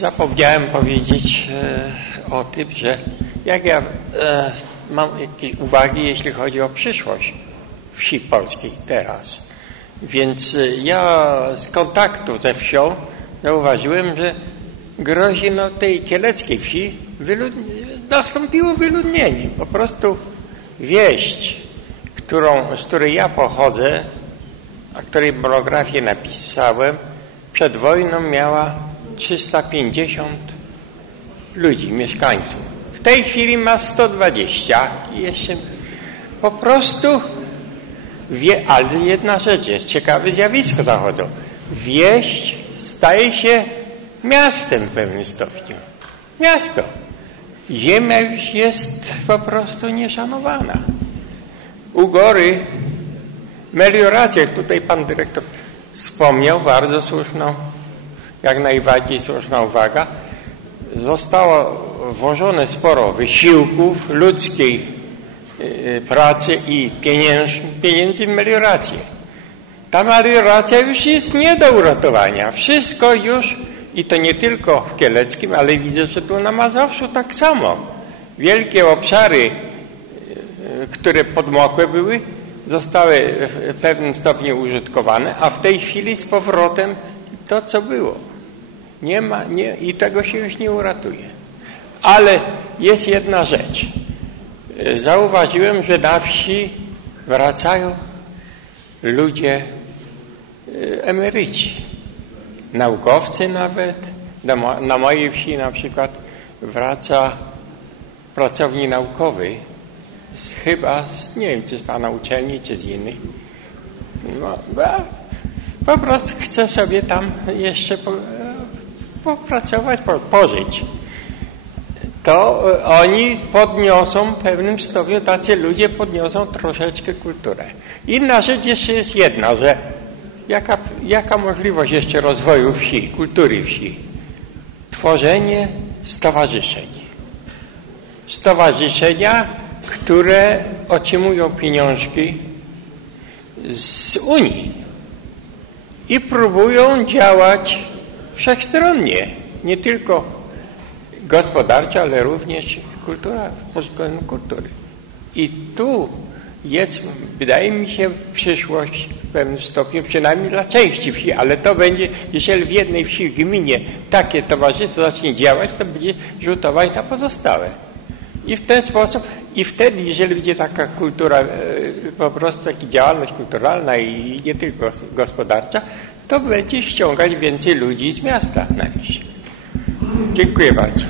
Zapomniałem powiedzieć e, o tym, że jak ja e, mam jakieś uwagi, jeśli chodzi o przyszłość wsi polskiej teraz. Więc e, ja z kontaktu ze wsią zauważyłem, że grozi no, tej kieleckiej wsi wylud... nastąpiło wyludnienie. Po prostu wieść, którą, z której ja pochodzę, a której monografię napisałem, przed wojną miała 350 ludzi, mieszkańców. W tej chwili ma 120 i jeszcze po prostu wie, ale jedna rzecz jest, ciekawe zjawisko zachodzą. Wieść staje się miastem w pewnym stopniu. Miasto. Ziemia już jest po prostu nieszanowana. Ugory, melioracja, tutaj pan dyrektor wspomniał, bardzo słuszną, jak najbardziej słuszna uwaga, zostało włożone sporo wysiłków ludzkiej e, pracy i pieniędzy w meliorację. Ta melioracja już jest nie do uratowania. Wszystko już, i to nie tylko w Kieleckim, ale widzę, że tu na Mazowszu tak samo. Wielkie obszary, e, które podmokłe były, zostały w pewnym stopniu użytkowane, a w tej chwili z powrotem to, co było. Nie ma, nie, i tego się już nie uratuje. Ale jest jedna rzecz. Zauważyłem, że na wsi wracają ludzie e, emeryci, naukowcy nawet. Na mojej wsi na przykład wraca pracownik naukowy, z, chyba, z, nie wiem, czy z pana uczelni, czy z innej. No, po prostu chce sobie tam jeszcze popracować, po, pożyć. To oni podniosą w pewnym stopniu, tacy ludzie podniosą troszeczkę kulturę. Inna rzecz jeszcze jest jedna, że jaka, jaka możliwość jeszcze rozwoju wsi, kultury wsi? Tworzenie stowarzyszeń. Stowarzyszenia, które otrzymują pieniążki z Unii i próbują działać wszechstronnie, nie tylko gospodarczo, ale również kultura, pod względem kultury. I tu jest, wydaje mi się, przyszłość w pewnym stopniu, przynajmniej dla części wsi, ale to będzie, jeżeli w jednej wsi, gminie takie towarzystwo zacznie działać, to będzie rzutować na pozostałe. I w ten sposób, i wtedy, jeżeli będzie taka kultura, e, po prostu taka działalność kulturalna i nie tylko gospodarcza, to będzie ściągać więcej ludzi z miasta na wieś. Dziękuję bardzo.